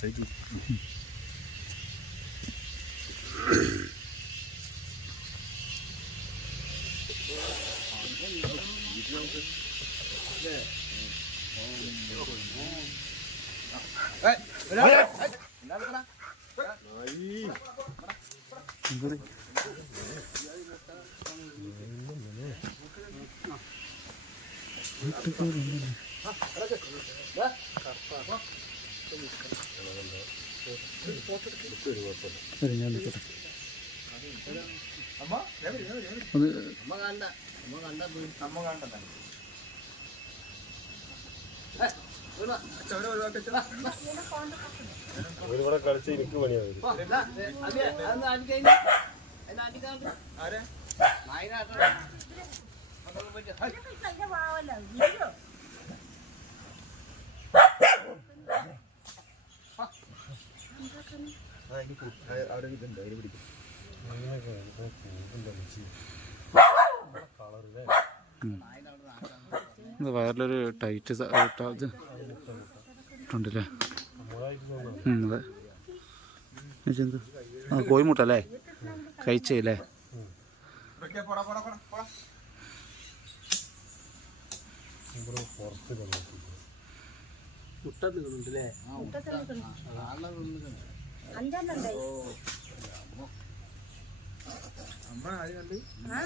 ശരി Hey, hey, അത് ഇവിടെ കളിച്ച് എനിക്ക് പണിയാവും ഇത് വയറിലൊരു ടൈറ്റ് ഇത് ഉണ്ടല്ലേ? അതെ? ആ കോഴിമുട്ട അല്ലേ? കഴിച്ചല്ലേ അഞ്ചെണ്ണം ഉണ്ടായി ആ